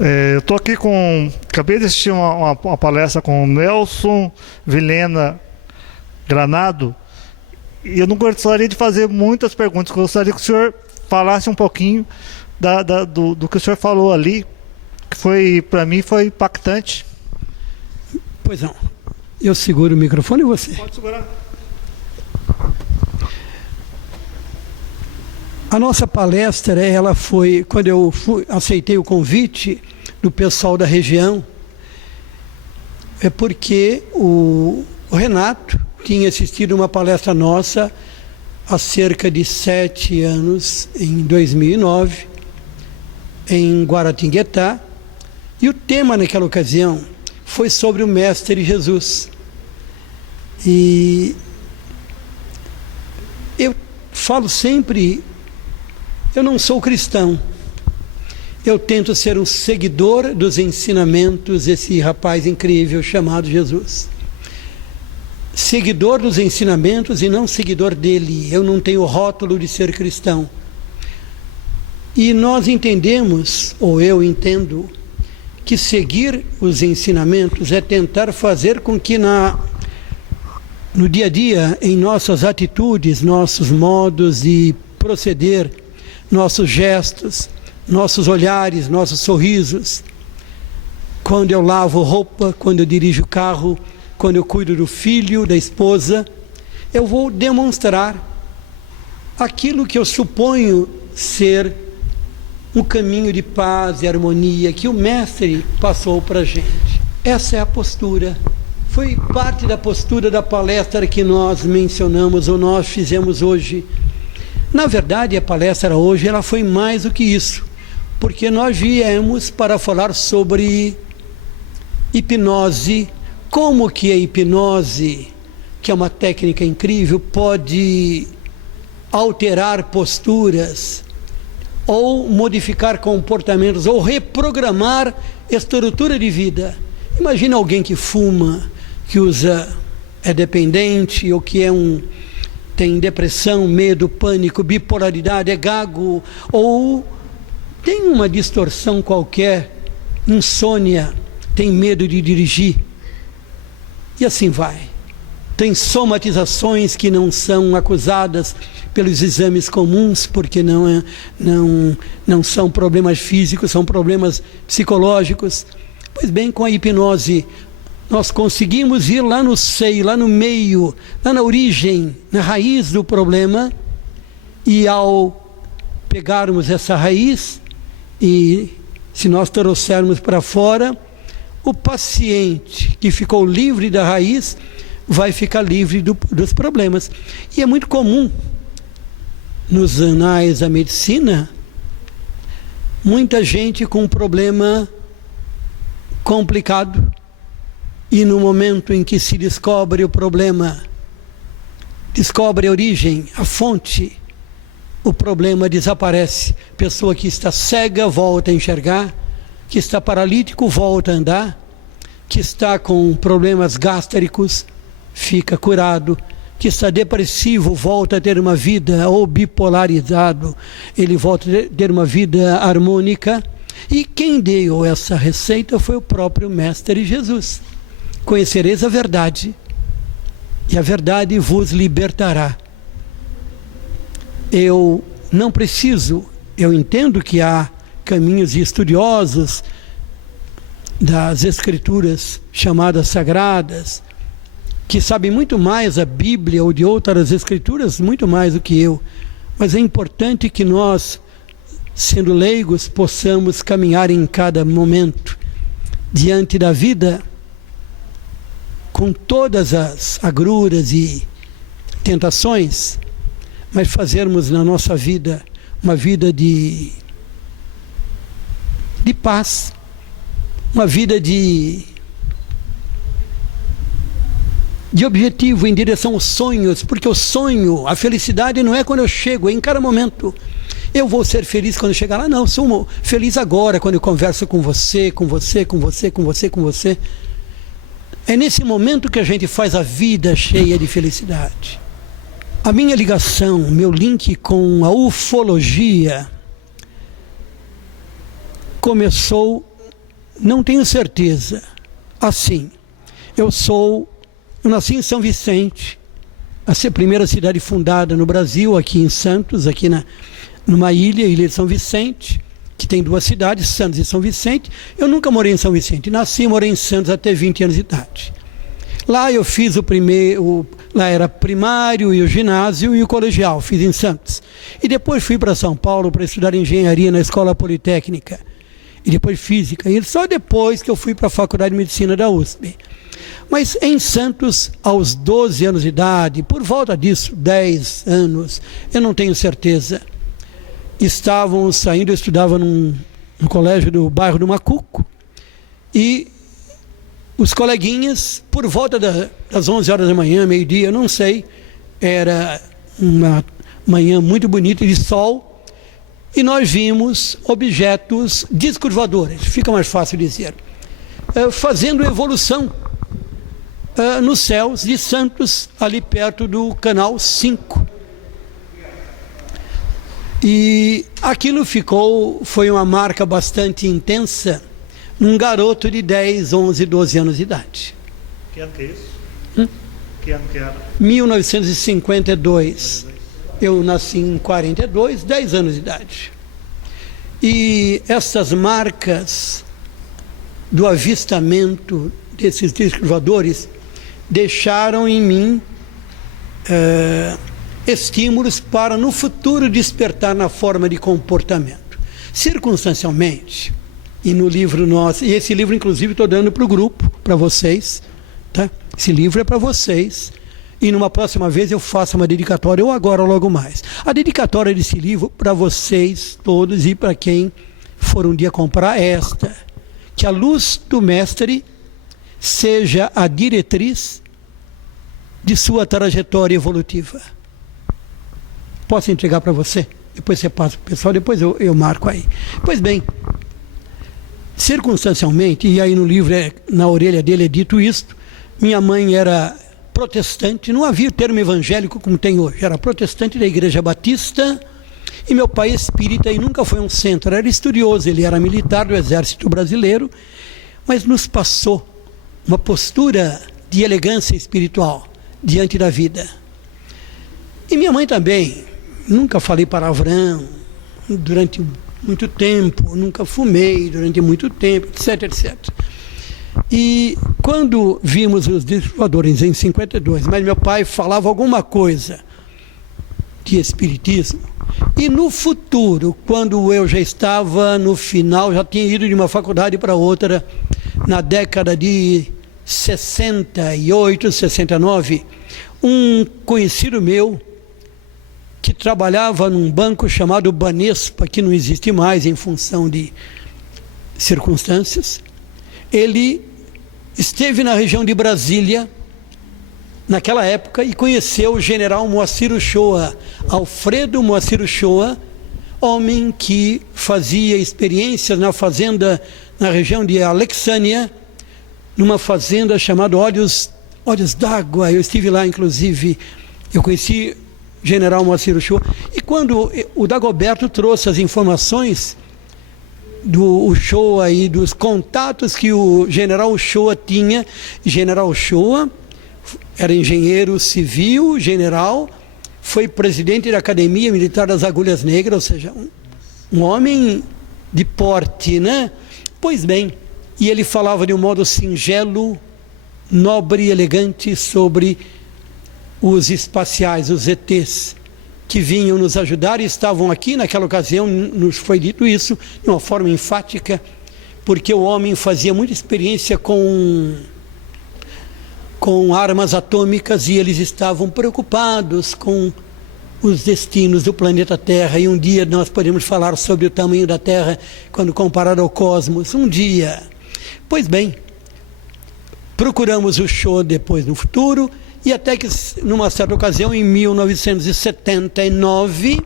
Eu estou aqui com. Acabei de assistir uma palestra com o Nelson Vilhena Granado. E eu não gostaria de fazer muitas perguntas. Gostaria que o senhor falasse um pouquinho do que o senhor falou ali, que foi, para mim, foi impactante. Pois não. Eu seguro o microfone e você? Pode segurar. A nossa palestra, ela foi, quando eu aceitei o convite do pessoal da região, é porque o Renato tinha assistido uma palestra nossa há cerca de 7 anos, em 2009, em Guaratinguetá, e o tema naquela ocasião foi sobre o Mestre Jesus. E eu falo sempre, eu não sou cristão, eu tento ser um seguidor dos ensinamentos desse rapaz incrível chamado Jesus. Seguidor dos ensinamentos e não seguidor dele. Eu não tenho o rótulo de ser cristão. E nós entendemos, ou eu entendo, que seguir os ensinamentos é tentar fazer com que no dia a dia, em nossas atitudes, nossos modos de proceder, nossos gestos, nossos olhares, nossos sorrisos, quando eu lavo roupa, quando eu dirijo o carro, quando eu cuido do filho, da esposa, eu vou demonstrar aquilo que eu suponho ser um caminho de paz e harmonia que o Mestre passou para a gente. Essa é a postura. Foi parte da postura da palestra que nós mencionamos, ou nós fizemos hoje. Na verdade, a palestra hoje ela foi mais do que isso, porque nós viemos para falar sobre hipnose, como que a hipnose, que é uma técnica incrível, pode alterar posturas, ou modificar comportamentos, ou reprogramar estrutura de vida. Imagina alguém que fuma, que é dependente, ou que tem depressão, medo, pânico, bipolaridade, é gago, ou tem uma distorção qualquer, insônia, tem medo de dirigir, e assim vai. Tem somatizações que não são acusadas pelos exames comuns, porque não são problemas físicos, são problemas psicológicos. Pois bem, com a hipnose, nós conseguimos ir lá no seio, lá no meio, lá na origem, na raiz do problema, e ao pegarmos essa raiz, e se nós trouxermos para fora, o paciente que ficou livre da raiz vai ficar livre dos problemas. E é muito comum, nos anais da medicina, muita gente com um problema complicado, e no momento em que se descobre o problema, descobre a origem, a fonte, o problema desaparece. Pessoa que está cega volta a enxergar, que está paralítico volta a andar, que está com problemas gástricos fica curado, que está depressivo volta a ter uma vida, ou bipolarizado, ele volta a ter uma vida harmônica. E quem deu essa receita foi o próprio Mestre Jesus. Conhecereis a verdade, e a verdade vos libertará. Eu não preciso, eu entendo que há caminhos estudiosos das escrituras chamadas sagradas, que sabem muito mais a Bíblia ou de outras escrituras, muito mais do que eu. Mas é importante que nós, sendo leigos, possamos caminhar em cada momento diante da vida com todas as agruras e tentações, mas fazermos na nossa vida uma vida de paz, uma vida de objetivo em direção aos sonhos, porque o sonho, a felicidade não é quando eu chego, é em cada momento. Eu vou ser feliz quando eu chegar lá? Não, eu sou feliz agora, quando eu converso com você, com você, com você, com você, com você. É nesse momento que a gente faz a vida cheia de felicidade. A minha ligação, meu link com a ufologia começou, não tenho certeza, assim. Eu nasci em São Vicente, a primeira cidade fundada no Brasil, aqui em Santos, aqui numa ilha de São Vicente, que tem duas cidades, Santos e São Vicente. Eu nunca morei em São Vicente, nasci e morei em Santos até 20 anos de idade. Lá eu fiz lá era primário e o ginásio e o colegial, fiz em Santos. E depois fui para São Paulo para estudar engenharia na Escola Politécnica. E depois física. E só depois que eu fui para a Faculdade de Medicina da USP. Mas em Santos, aos 12 anos de idade, por volta disso, 10 anos, eu não tenho certeza, estavam saindo, eu estudava no colégio do bairro do Macuco, e os coleguinhas, por volta das 11 horas da manhã, meio-dia, eu não sei, era uma manhã muito bonita de sol, e nós vimos objetos discos voadores, fica mais fácil dizer, fazendo evolução nos céus de Santos, ali perto do Canal 5. E aquilo foi uma marca bastante intensa num garoto de 10, 11, 12 anos de idade. Que ano que é isso? Que ano que era? 1952. Eu nasci em 42, 10 anos de idade. E essas marcas do avistamento desses discos voadores deixaram em mim estímulos para no futuro despertar na forma de comportamento. Circunstancialmente, e no livro nosso, e esse livro inclusive estou dando para o grupo, para vocês, tá? Esse livro é para vocês, e numa próxima vez eu faço uma dedicatória, ou agora ou logo mais. A dedicatória desse livro para vocês todos e para quem for um dia comprar é esta: que a luz do mestre seja a diretriz de sua trajetória evolutiva. Posso entregar para você? Depois você passa para o pessoal, depois eu marco aí. Pois bem, circunstancialmente, e aí no livro, na orelha dele é dito isto, minha mãe era protestante, não havia termo evangélico como tem hoje, era protestante da Igreja Batista, e meu pai espírita, e nunca foi um centro, era estudioso, ele era militar do Exército Brasileiro, mas nos passou uma postura de elegância espiritual diante da vida. E minha mãe também, nunca falei palavrão durante muito tempo, nunca fumei durante muito tempo, etc, etc. E quando vimos os discos voadores em 52, mas meu pai falava alguma coisa de espiritismo, e no futuro, quando eu já estava no final, já tinha ido de uma faculdade para outra, na década de 68, 69, um conhecido meu, que trabalhava num banco chamado Banespa, que não existe mais em função de circunstâncias, ele esteve na região de Brasília, naquela época, e conheceu o general Moacir Uchoa, Alfredo Moacir Uchoa, homem que fazia experiências na fazenda, na região de Alexânia, numa fazenda chamada Olhos d'Água. Eu estive lá, inclusive, eu conheci o general Moacir Uchoa, e quando o Dagoberto trouxe as informações do Uchoa e dos contatos que o general Uchoa tinha, general Uchoa era engenheiro civil, general, foi presidente da Academia Militar das Agulhas Negras, ou seja, um homem de porte, né? Pois bem, e ele falava de um modo singelo, nobre e elegante sobre os espaciais, os ETs, que vinham nos ajudar e estavam aqui naquela ocasião. Nos foi dito isso de uma forma enfática, porque o homem fazia muita experiência com armas atômicas e eles estavam preocupados com os destinos do planeta Terra, e um dia nós podemos falar sobre o tamanho da Terra quando comparado ao cosmos, um dia. Pois bem, procuramos o show depois no futuro, e até que numa certa ocasião, em 1979,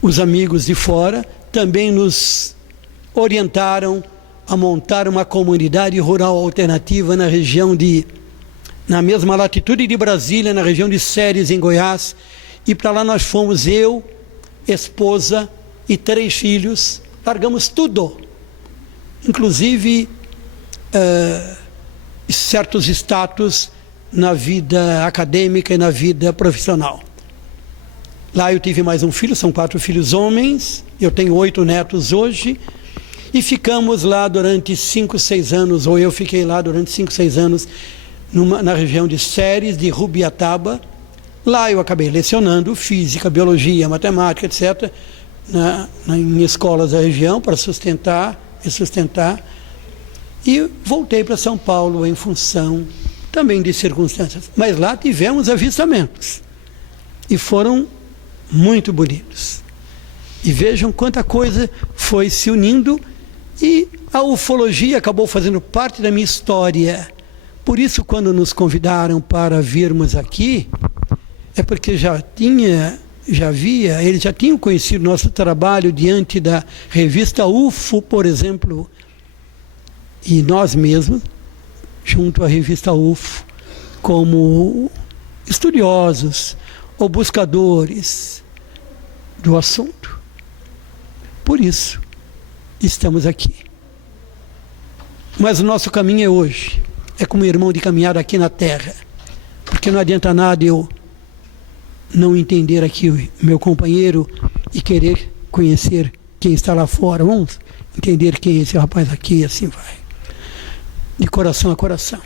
os amigos de fora também nos orientaram a montar uma comunidade rural alternativa na região na mesma latitude de Brasília, na região de Séries, em Goiás, e para lá nós fomos, eu esposa e 3 filhos, largamos tudo, inclusive certos status na vida acadêmica e na vida profissional. Lá eu tive mais um filho, são 4 filhos homens, eu tenho 8 netos hoje, e ficamos lá durante 5, 6 anos, ou eu fiquei lá durante 5, 6 anos, na região de Ceres, de Rubiataba. Lá eu acabei lecionando física, biologia, matemática, etc., em escolas da região para me sustentar, e voltei para São Paulo em função também de circunstâncias. Mas lá tivemos avistamentos, e foram muito bonitos. E vejam quanta coisa foi se unindo, e a ufologia acabou fazendo parte da minha história. Por isso, quando nos convidaram para virmos aqui, é porque eles já tinham conhecido nosso trabalho diante da revista UFO, por exemplo, e nós mesmos, junto à revista UFO, como estudiosos ou buscadores do assunto. Por isso, estamos aqui. Mas o nosso caminho é hoje. É como irmão de caminhada aqui na Terra. Porque não adianta nada eu não entender aqui o meu companheiro e querer conhecer quem está lá fora. Vamos entender quem é esse rapaz aqui, e assim vai. De coração a coração.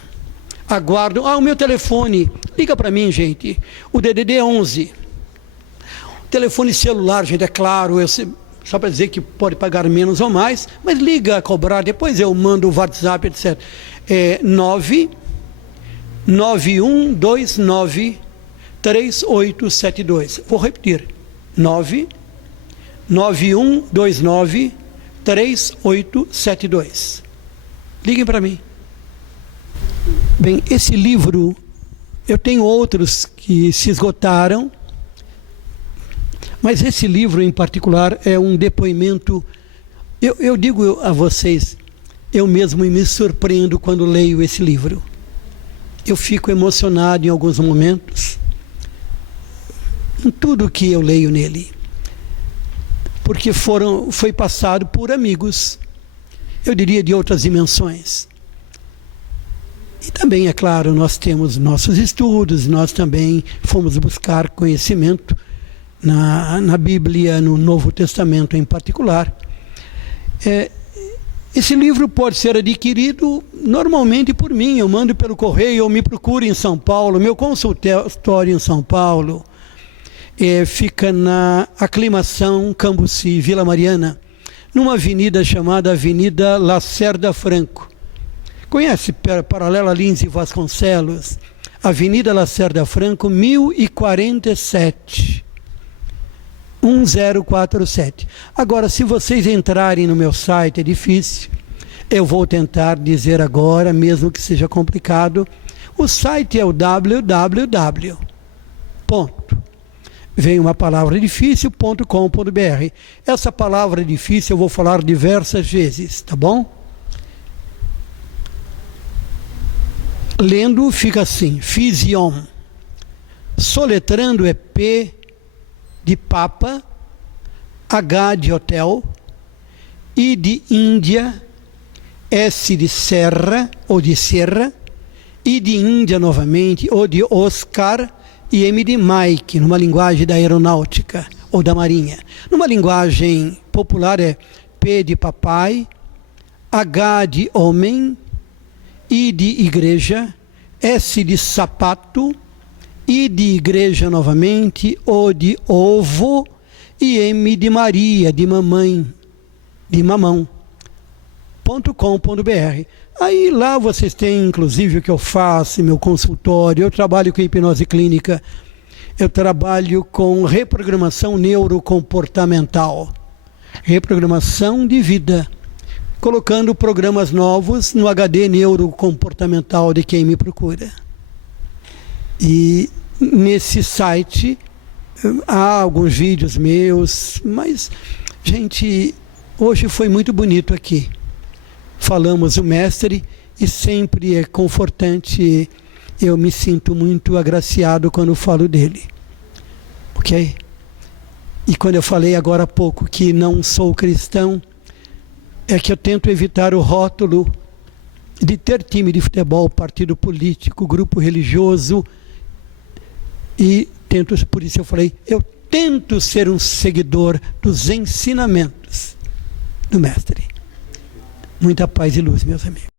Aguardo. O meu telefone. Liga para mim, gente. O DDD é 11. Telefone celular, gente, é claro. Só para dizer que pode pagar menos ou mais, mas liga a cobrar, depois eu mando o WhatsApp, etc. É 991293872. Vou repetir. 991293872. Liguem para mim. Bem, esse livro, eu tenho outros que se esgotaram, mas esse livro em particular é um depoimento. Eu digo a vocês, eu mesmo me surpreendo quando leio esse livro. Eu fico emocionado em alguns momentos, em tudo que eu leio nele, porque foi passado por amigos, eu diria de outras dimensões. E também, é claro, nós temos nossos estudos, nós também fomos buscar conhecimento na Bíblia, no Novo Testamento em particular. Esse livro pode ser adquirido normalmente por mim. Eu mando pelo correio, ou me procure em São Paulo. Meu consultório em São Paulo fica na Aclimação Cambuci, Vila Mariana, numa avenida chamada Avenida Lacerda Franco. Conhece, paralela Lins e Vasconcelos? Avenida Lacerda Franco, 1047. 1047. Agora, se vocês entrarem no meu site, é difícil. Eu vou tentar dizer agora, mesmo que seja complicado. O site é o www. Vem uma palavra difícil.com.br. Essa palavra difícil eu vou falar diversas vezes, tá bom? Lendo fica assim: Fision. Soletrando é P de Papa, H de Hotel, I de Índia, S de Serra, ou de Serra, I de Índia novamente, O de Oscar e M de Mike, numa linguagem da aeronáutica ou da marinha. Numa linguagem popular é P de Papai, H de Homem, I de Igreja, S de Sapato, I de Igreja novamente, O de Ovo e M de Maria, de Mamãe, de Mamão. .com.br. Aí lá vocês têm inclusive o que eu faço, meu consultório. Eu trabalho com hipnose clínica, eu trabalho com reprogramação neurocomportamental, reprogramação de vida, colocando programas novos no HD neurocomportamental de quem me procura. E nesse site há alguns vídeos meus, mas, gente, hoje foi muito bonito aqui. Falamos o mestre e sempre é confortante, eu me sinto muito agraciado quando falo dele. Ok? E quando eu falei agora há pouco que não sou cristão, é que eu tento evitar o rótulo de ter time de futebol, partido político, grupo religioso, e tento, por isso eu falei, eu tento ser um seguidor dos ensinamentos do Mestre. Muita paz e luz, meus amigos.